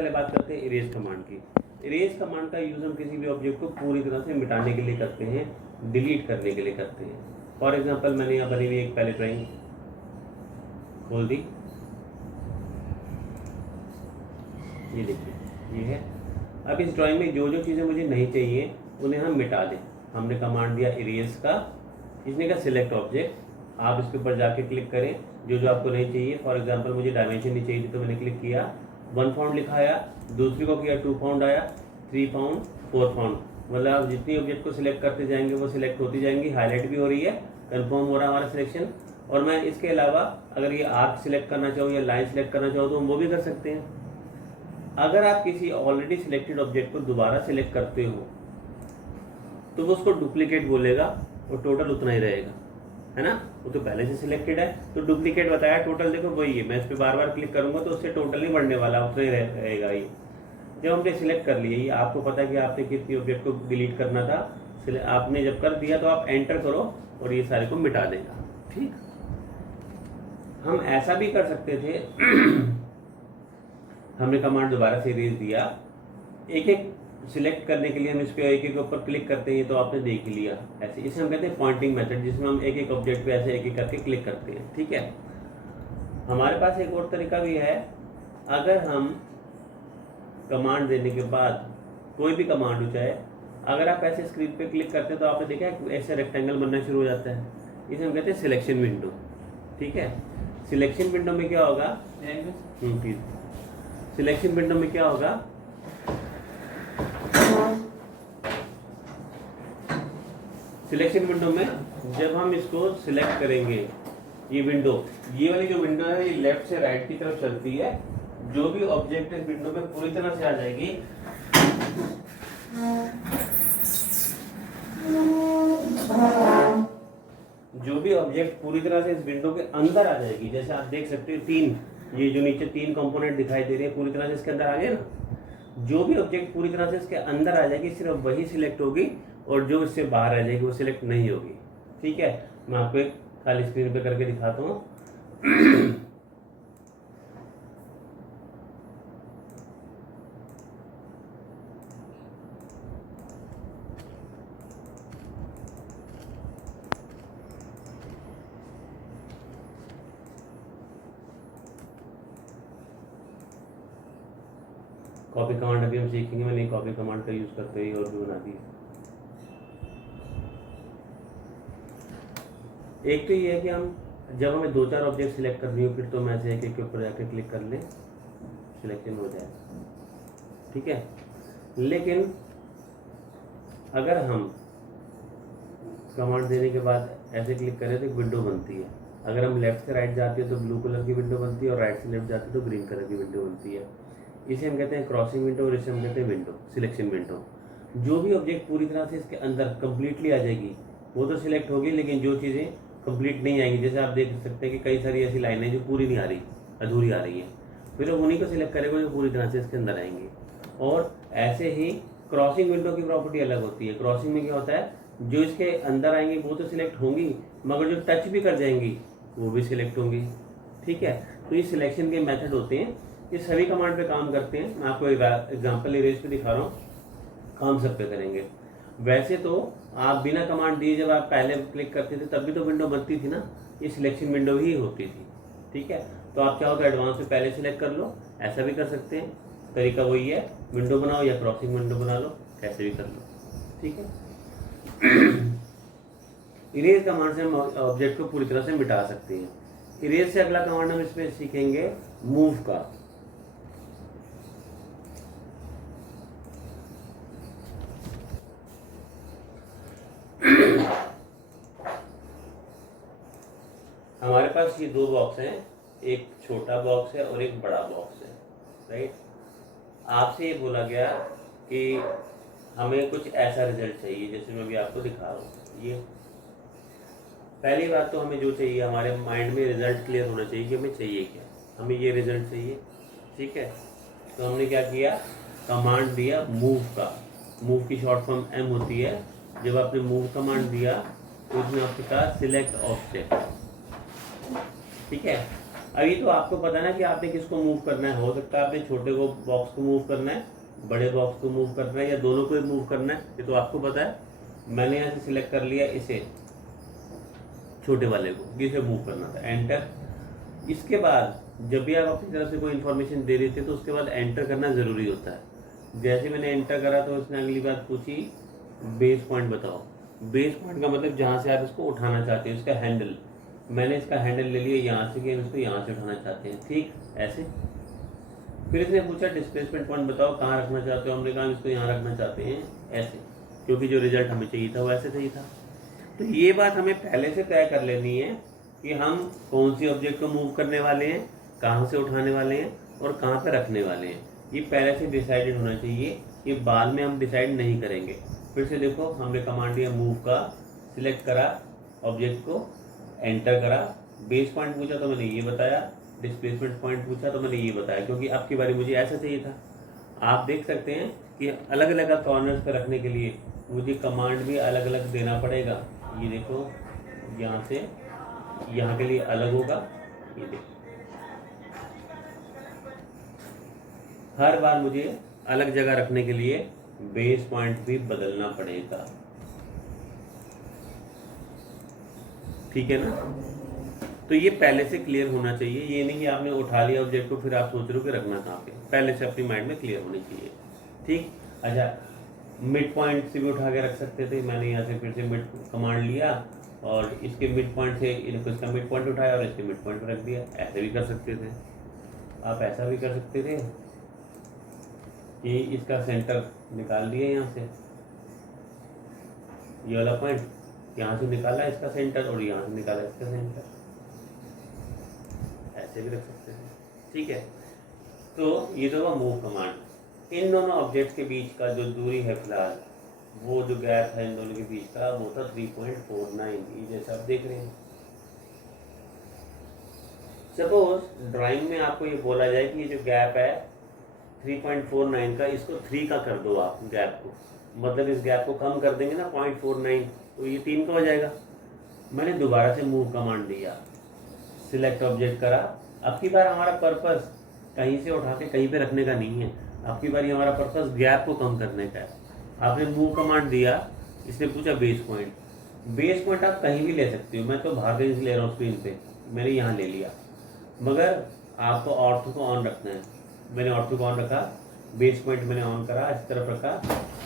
पहले बात करते हैं इरेज कमांड की। इरेज कमांड का यूज़ हम किसी भी ऑब्जेक्ट को पूरी तरह से मिटाने के लिए करते हैं, डिलीट करने के लिए करते हैं। फॉर एग्जांपल मैंने यहाँ बनी हुई एक पहले ड्राइंग खोल दी, ये देखिए ये है। अब इस ड्राइंग में जो जो चीज़ें मुझे नहीं चाहिए उन्हें हम मिटा दें। हमने कमांड दिया इरेज का, इसने कहा सिलेक्ट ऑब्जेक्ट। आप इसके ऊपर जाके क्लिक करें जो जो आपको नहीं चाहिए। फॉर एग्जांपल मुझे डायमेंशन नहीं चाहिए थी तो मैंने क्लिक किया, 1 पाउंड लिखा आया, दूसरी को किया 2 पाउंड आया, 3 पाउंड, 4 पाउंड। मतलब आप जितनी ऑब्जेक्ट को सिलेक्ट करते जाएंगे वो सिलेक्ट होती जाएंगी, हाईलाइट भी हो रही है, कंफर्म हो रहा है हमारा सिलेक्शन। और मैं इसके अलावा अगर ये आर्क सिलेक्ट करना चाहूँ या लाइन सिलेक्ट करना चाहूँ तो हम वो भी कर सकते हैं। अगर आप किसी ऑलरेडी सिलेक्टेड ऑब्जेक्ट को दोबारा सिलेक्ट करते हो तो वो उसको डुप्लीकेट बोलेगा और टोटल उतना ही रहेगा, है ना। वो तो पहले से सिलेक्टेड है तो डुप्लीकेट बताया, टोटल देखो वही है। मैं इस पर बार बार क्लिक करूंगा तो उससे टोटल नहीं बढ़ने वाला, उतना ही रहेगा ये। जब हमने सिलेक्ट कर लिया, ये आपको पता है कि आपने कितनी ऑब्जेक्ट को डिलीट करना था, आपने जब कर दिया तो आप एंटर करो और ये सारे को मिटा देगा। ठीक, हम ऐसा भी कर सकते थे हमने कमांड दोबारा से इरेज दिया, एक एक सिलेक्ट करने के लिए हम इस पे एक एक ऊपर क्लिक करते हैं तो आपने देख लिया ऐसे। इसे हम कहते हैं पॉइंटिंग मेथड, जिसमें हम एक एक ऑब्जेक्ट पे ऐसे एक एक करके क्लिक करते हैं। ठीक है, हमारे पास एक और तरीका भी है। अगर हम कमांड देने के बाद कोई भी कमांड हो चाहे, अगर आप ऐसे स्क्रीन पे क्लिक करते हैं तो आपने देखा है ऐसे रेक्टेंगल बनना शुरू हो जाता है, इसे हम कहते हैं सिलेक्शन विंडो। ठीक है, सिलेक्शन विंडो में क्या होगा, सिलेक्शन विंडो में क्या होगा, सिलेक्शन विंडो में जब हम इसको सिलेक्ट करेंगे, ये विंडो, ये वाली जो विंडो है ये लेफ्ट से राइट की तरफ चलती है। जो भी ऑब्जेक्ट इस विंडो में पूरी तरह से आ जाएगी, जो भी ऑब्जेक्ट पूरी तरह से इस विंडो के अंदर आ जाएगी, जैसे आप देख सकते हो तीन, ये जो नीचे 3 कंपोनेंट दिखाई दे रहे हैं पूरी तरह से इसके अंदर आ गए ना। जो भी ऑब्जेक्ट पूरी तरह से इसके अंदर आ जाएगी सिर्फ वही सिलेक्ट होगी और जो इससे बाहर आ जाएगी वो सिलेक्ट नहीं होगी। ठीक है, मैं आपको एक खाली स्क्रीन पे करके दिखाता हूँ। कॉपी कमांड अभी हम सीखेंगे, मैंने कॉपी कमांड का यूज करते ही और भी बना दी। एक तो ये है कि हम जब हमें 2-4 ऑब्जेक्ट सिलेक्ट करनी हो फिर तो मैं ऐसे एक के ऊपर जाकर क्लिक कर लें, सिलेक्शन हो जाए। ठीक है, लेकिन अगर हम कमांड देने के बाद ऐसे क्लिक करें तो एक विंडो बनती है। अगर हम लेफ्ट से राइट जाते हैं तो ब्लू कलर की विंडो बनती है और राइट से लेफ्ट जाते हैं तो ग्रीन कलर की विंडो बनती है। इसे हम कहते हैं क्रॉसिंग विंडो और इसे हम कहते हैं विंडो, सिलेक्शन विंडो। जो भी ऑब्जेक्ट पूरी तरह से इसके अंदर कंप्लीटली आ जाएगी वो तो सिलेक्ट होगी, लेकिन जो चीज़ें कंप्लीट नहीं आएंगी, जैसे आप देख सकते हैं कि कई सारी ऐसी लाइनें जो पूरी नहीं आ रही, अधूरी आ रही है, फिर उन्हीं को सिलेक्ट करेंगे जो पूरी तरह से इसके अंदर आएंगे। और ऐसे ही क्रॉसिंग विंडो की प्रॉपर्टी अलग होती है। क्रॉसिंग में क्या होता है, जो इसके अंदर आएंगी वो तो सिलेक्ट होंगी, मगर जो टच भी कर जाएंगी वो भी सिलेक्ट होंगी। ठीक है, तो ये सिलेक्शन के मेथड होते हैं, ये सभी कमांड पे काम करते हैं। मैं आपको एग्जाम्पल इरेज पे दिखा रहा हूँ, काम सब पे करेंगे। वैसे तो आप बिना कमांड दिए जब आप पहले क्लिक करते थे तब भी तो विंडो बनती थी ना, ये सिलेक्शन विंडो ही होती थी। ठीक है, तो आप चाहो तो एडवांस में पहले सिलेक्ट कर लो, ऐसा भी कर सकते हैं, तरीका वही है, विंडो बनाओ या क्रॉसिंग विंडो बना लो, कैसे भी कर लो। ठीक है, इरेज कमांड से हम ऑब्जेक्ट को पूरी तरह से मिटा सकते हैं। इरेज से अगला कमांड हम इसमें सीखेंगे मूव का। हमारे पास ये 2 बॉक्स हैं, एक छोटा बॉक्स है और एक बड़ा बॉक्स है। राइट, आपसे ये बोला गया कि हमें कुछ ऐसा रिजल्ट चाहिए जैसे मैं भी आपको दिखा रहा हूँ। ये पहली बात तो हमें जो चाहिए, हमारे माइंड में रिजल्ट क्लियर होना चाहिए कि हमें चाहिए क्या, हमें ये रिजल्ट चाहिए। ठीक है, तो हमने क्या किया, कमांड दिया मूव का। मूव की शॉर्ट फॉर्म एम होती है। जब आपने मूव कमांड दिया तो उसने आपसे कहा सिलेक्ट ऑब्जेक्ट। ठीक है, अभी तो आपको पता है ना कि आपने किसको मूव करना है। हो सकता है आपने छोटे को बॉक्स को मूव करना है, बड़े बॉक्स को मूव करना है, या दोनों को मूव करना है, ये तो आपको पता है। मैंने यहाँ से सिलेक्ट कर लिया इसे, छोटे वाले को, किसे मूव करना था, एंटर। इसके बाद जब भी आप अपनी तरफ से कोई इन्फॉर्मेशन दे रहे थे तो उसके बाद एंटर करना ज़रूरी होता है। जैसे मैंने एंटर करा तो उसने अगली बात पूछी, बेस पॉइंट बताओ। बेस पॉइंट का मतलब जहाँ से आप इसको उठाना चाहते हैं, इसका हैंडल। मैंने इसका हैंडल ले लिया यहाँ से कि हम इसको यहाँ से उठाना चाहते हैं, ठीक ऐसे। फिर इसने पूछा डिस्प्लेसमेंट पॉइंट बताओ, कहाँ रखना चाहते हो। हमने कहा इसको यहाँ रखना चाहते हैं, ऐसे, क्योंकि जो रिजल्ट हमें चाहिए था वो ऐसे चाहिए था। तो ये बात हमें पहले से तय कर लेनी है कि हम कौन सी ऑब्जेक्ट को मूव करने वाले हैं, कहाँ से उठाने वाले हैं और कहाँ पर रखने वाले हैं। ये पहले से डिसाइडेड होना चाहिए, ये बाद में हम डिसाइड नहीं करेंगे। फिर से देखो, हमने कमांड दिया मूव का, सिलेक्ट करा ऑब्जेक्ट को, एंटर करा। बेस पॉइंट पूछा तो मैंने ये बताया, डिस्प्लेसमेंट पॉइंट पूछा तो मैंने ये बताया, क्योंकि आपकी बारी मुझे ऐसा चाहिए था। आप देख सकते हैं कि अलग अलग कॉर्नर्स पर रखने के लिए मुझे कमांड भी अलग अलग देना पड़ेगा। ये देखो, यहाँ से यहाँ के लिए अलग होगा, ये देखो, हर बार मुझे अलग जगह रखने के लिए बेस पॉइंट भी बदलना पड़ेगा, ठीक है ना। तो ये पहले से क्लियर होना चाहिए, ये नहीं कि आपने उठा लिया ऑब्जेक्ट को फिर आप सोच रहे हो कि रखना कहाँ पे, पहले से अपनी माइंड में क्लियर होनी चाहिए, ठीक। अच्छा, मिड पॉइंट से भी उठा के रख सकते थे। मैंने यहाँ से फिर से मिड कमांड लिया और इसके मिड पॉइंट से इसका मिड पॉइंट उठाया और इसके मिड पॉइंट पर रख दिया। ऐसे भी कर सकते थे आप, ऐसा भी कर सकते थे कि इसका सेंटर निकाल दिया यहाँ से, ये वाला पॉइंट यहाँ से निकाला इसका सेंटर और यहाँ से निकाला इसका सेंटर, ऐसे भी रख सकते थे, ठीक है। तो ये तो मूव कमांड। इन दोनों ऑब्जेक्ट्स के बीच का जो दूरी है फिलहाल, वो जो गैप है इन दोनों के बीच का, वो था 3.49, जैसा आप देख रहे हैं। सपोज ड्राइंग में आपको ये बोला जाए कि ये जो गैप है 3.49 का, इसको 3 का कर दो आप गैप को, मतलब इस गैप को कम कर देंगे ना 0.49, तो ये 3 का हो जाएगा। मैंने दोबारा से मूव कमांड दिया, सिलेक्ट ऑब्जेक्ट करा। अब की बार हमारा पर्पस कहीं से उठा के कहीं पे रखने का नहीं है, अब की बार हमारा पर्पस गैप को कम करने का है। आपने मूव कमांड दिया, इसने पूछा बेस पॉइंट। बेस पॉइंट आप कहीं भी ले सकते हो, मैं तो बाहर कहीं से ले रहा हूँ स्क्रीन पे, मैंने यहाँ ले लिया, मगर आपको ऑर्थो को ऑन रखना है। मैंने ऑर्थो को ऑन रखा, बेस पॉइंट मैंने ऑन करा, इस तरफ रखा।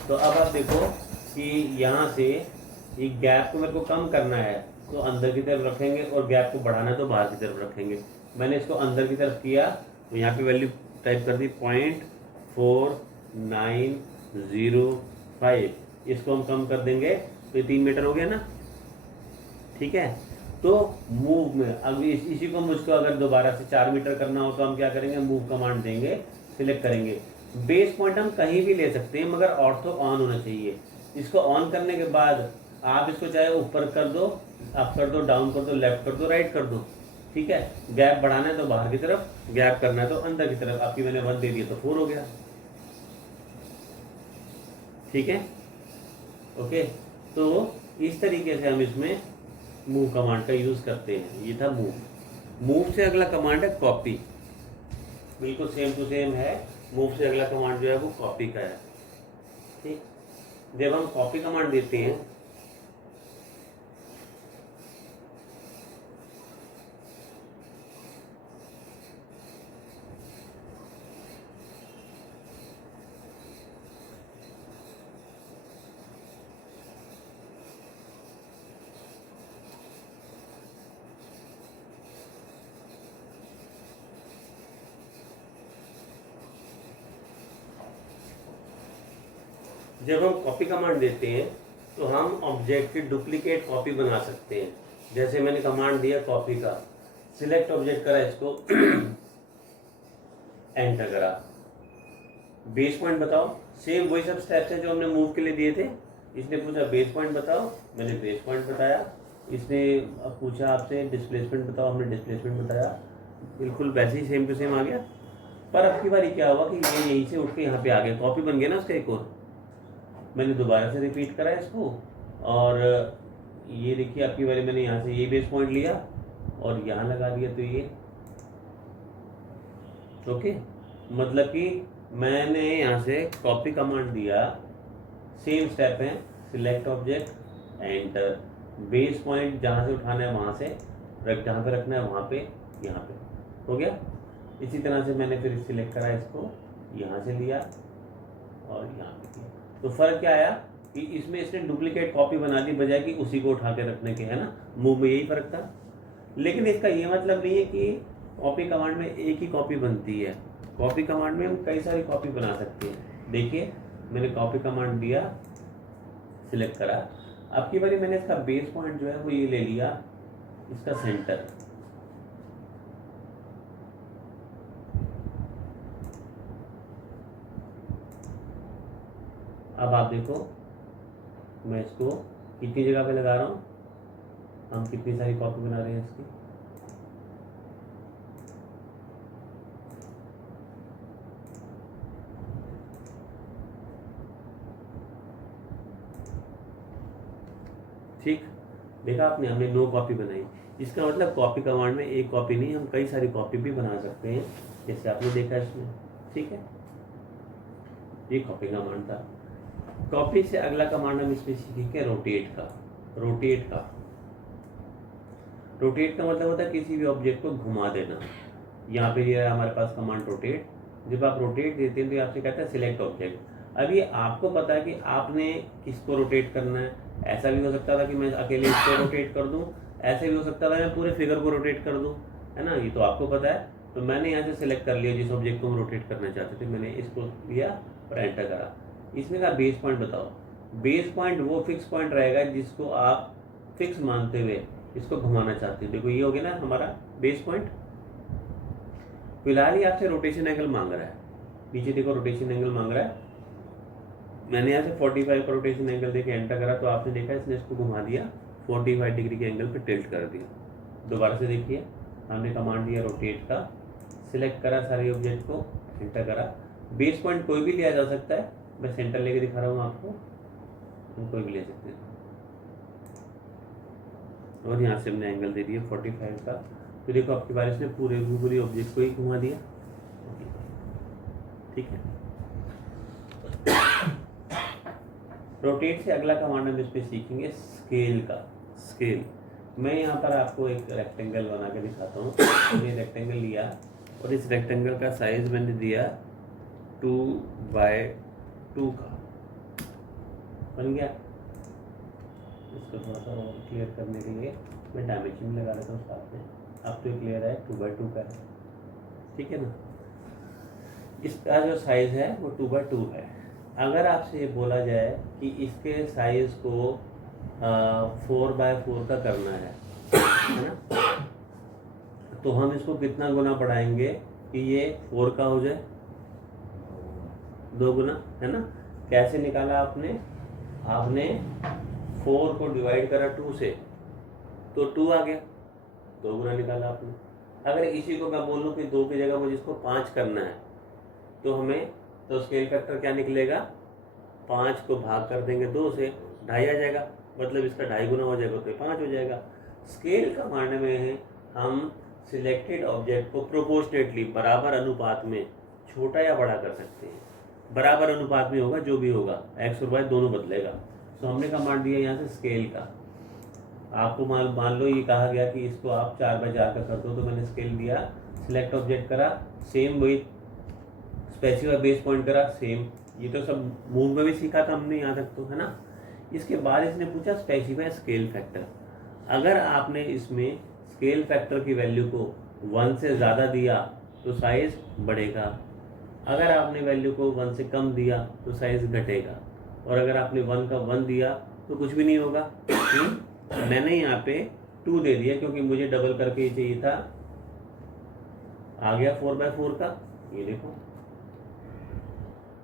तो अब आप देखो कि यहाँ से ये गैप को मेरे को कम करना है तो अंदर की तरफ रखेंगे, और गैप को बढ़ाना है तो बाहर की तरफ रखेंगे। मैंने इसको अंदर की तरफ किया तो यहाँ पे वैल्यू टाइप कर दी 0.4905, इसको हम कम कर देंगे तो ये 3 मीटर हो गया ना, ठीक है। तो मूव में अब इसी को मुझको अगर दोबारा से 4 मीटर करना हो तो हम क्या करेंगे, मूव कमांड देंगे, सिलेक्ट करेंगे। बेस पॉइंट हम कहीं भी ले सकते हैं, मगर ऑर्थो ऑन होना चाहिए। इसको ऑन करने के बाद आप इसको चाहे ऊपर कर दो, अप कर दो, डाउन कर दो, लेफ्ट कर दो, राइट कर दो, ठीक है। गैप बढ़ाना है तो बाहर की तरफ, गैप करना है तो अंदर की तरफ। आपकी मैंने 1 दे दिया तो 4 हो गया, ठीक है, ओके। तो इस तरीके से हम इसमें मूव कमांड का यूज करते हैं। ये था मूव। मूव से अगला कमांड है कॉपी, बिल्कुल सेम टू सेम है। मूव से अगला कमांड जो है वो कॉपी का है, ठीक। जब हम कॉपी कमांड देते हैं जब हम कॉपी कमांड देते हैं तो हम ऑब्जेक्ट की डुप्लीकेट कॉपी बना सकते हैं। जैसे मैंने कमांड दिया कॉपी का, सिलेक्ट ऑब्जेक्ट करा, इसको एंटर करा, बेस पॉइंट बताओ। सेम वही सब स्टेप्स हैं जो हमने मूव के लिए दिए थे। इसने पूछा बेस पॉइंट बताओ, मैंने बेस पॉइंट बताया। इसने पूछा आपसे डिस्प्लेसमेंट बताओ, हमने डिस्प्लेसमेंट बताया। बिल्कुल वैसे ही सेम टू सेम आ गया। पर अब की बारी क्या हुआ कि ये यहीं से उठ के यहाँ पे आ गया, कॉपी बन गया ना उसका एक और। मैंने दोबारा से रिपीट करा इसको, और ये देखिए आपकी बारी मैंने यहाँ से ये बेस पॉइंट लिया और यहाँ लगा दिया, तो ये ओके, मतलब कि मैंने यहाँ से कॉपी कमांड दिया, सेम स्टेप है, select object, enter, base point जहाँ से उठाना है वहाँ से रख, जहाँ पे रखना है वहाँ पे, यहाँ पे हो गया। इसी तरह से मैंने फिर सिलेक्ट करा, इसको यहाँ से लिया और यहाँ पे किया। तो फर्क क्या आया कि इसमें इसने डुप्लीकेट कॉपी बना दी बजाय कि उसी को उठा के रखने के, है ना, मूव में यही फर्क था। लेकिन इसका ये मतलब नहीं है कि कॉपी कमांड में एक ही कॉपी बनती है। कॉपी कमांड में हम कई सारी कॉपी बना सकते हैं। देखिए मैंने कॉपी कमांड दिया, सिलेक्ट करा, अब की बारी मैंने इसका बेस पॉइंट जो है वो ये ले लिया, इसका सेंटर। अब आप देखो मैं इसको कितनी जगह पे लगा रहा हूँ, हम कितनी सारी कॉपी बना रहे हैं इसकी। ठीक, देखा आपने, हमने 9 कॉपी बनाई। इसका मतलब कॉपी कमांड में एक कॉपी नहीं, हम कई सारी कॉपी भी बना सकते हैं, जैसे आपने देखा इसमें। ठीक है, ये कॉपी कमांड था। कॉपी से अगला कमांड हम इसमें सीखेंगे रोटेट का। रोटेट का मतलब होता है किसी भी ऑब्जेक्ट को घुमा देना। यहाँ पे ये हमारे पास कमांड रोटेट। जब आप रोटेट देते हैं तो आपसे कहता है सिलेक्ट ऑब्जेक्ट। अब ये आपको पता है कि आपने किसको रोटेट करना है। ऐसा भी हो सकता था कि मैं अकेले इसको रोटेट कर दूं, ऐसे भी हो सकता था मैं पूरे फिगर को रोटेट कर दूं, है ना, ये तो आपको पता है। तो मैंने यहाँ से सिलेक्ट कर लिया जिस ऑब्जेक्ट को हम रोटेट करना चाहते थे, मैंने इसको लिया और एंटर करा। इसमें का बेस पॉइंट बताओ। बेस पॉइंट वो फिक्स पॉइंट रहेगा जिसको आप फिक्स मानते हुए इसको घुमाना चाहते हैं। देखो ये हो गया ना हमारा बेस पॉइंट। फिलहाल ही आपसे रोटेशन एंगल मांग रहा है, नीचे देखो रोटेशन एंगल मांग रहा है। मैंने यहाँ से 45 का रोटेशन एंगल देके एंटर करा, तो आपने देखा इसने इसको घुमा दिया, 45 डिग्री के एंगल पे टिल्ट कर दिया। दोबारा से देखिए, हमने कमांड दिया रोटेट का, सिलेक्ट करा सारे ऑब्जेक्ट को, एंटर करा। बेस पॉइंट कोई भी लिया जा सकता है, मैं सेंटर लेके दिखा रहा हूँ आपको, हम कोई भी ले सकते हैं। और यहाँ से हमने एंगल दे दिया 45 का। तो देखो आपकी बारिश ने पूरे ऑब्जेक्ट को ही घुमा दिया। ठीक है, रोटेट से अगला कमांड हम इसमें सीखेंगे स्केल का। स्केल, मैं यहाँ पर आपको एक रेक्टेंगल बना के दिखाता हूँ। मैंने रेक्टेंगल लिया और इस रेक्टेंगल का साइज मैंने दिया 2x2 का, बन गया। इसको थोड़ा सा और क्लियर करने के लिए मैं डायमेंशन लगा लेता हूँ साथ में। अब तो क्लियर है, 2x2 का है। ठीक है ना, इसका जो साइज है वो 2x2 है। अगर आपसे ये बोला जाए कि इसके साइज को 4x4 का करना है ना, तो हम इसको कितना गुना बढ़ाएंगे कि ये 4 का हो जाए? 2 गुना, है ना। कैसे निकाला आपने? आपने 4 को डिवाइड करा 2 से तो 2 आ गया, 2 गुना निकाला आपने। अगर इसी को मैं बोलूँ कि 2 की जगह मुझे इसको 5 करना है, तो हमें तो स्केल फैक्टर क्या निकलेगा? 5 को भाग कर देंगे 2 से, 2.5 आ जाएगा, मतलब इसका 2.5 गुना हो जाएगा तो 5 हो जाएगा। स्केल का मानने में हम सिलेक्टेड ऑब्जेक्ट को प्रोपोर्शनेटली बराबर अनुपात में छोटा या बड़ा कर सकते हैं। बराबर अनुपात में होगा, जो भी होगा एक्स और वाई दोनों बदलेगा। तो हमने कमांड दिया यहाँ से स्केल का। आपको मान लो ये कहा गया कि इसको आप 4x4 का कर दो, तो मैंने स्केल दिया, सिलेक्ट ऑब्जेक्ट करा, सेम वही स्पेसिफाई बेस पॉइंट करा, सेम। ये तो सब मूव में भी सीखा था हमने यहाँ तक, तो है ना। इसके बाद इसने पूछा स्पेसिफाई स्केल फैक्टर। अगर आपने इसमें स्केल फैक्टर की वैल्यू को 1 से ज़्यादा दिया तो साइज बढ़ेगा, अगर आपने वैल्यू को 1 से कम दिया तो साइज घटेगा, और अगर आपने 1 का 1 दिया तो कुछ भी नहीं होगा। मैंने यहाँ पे 2 दे दिया क्योंकि मुझे डबल करके ही चाहिए था, आ गया 4x4 का। ये देखो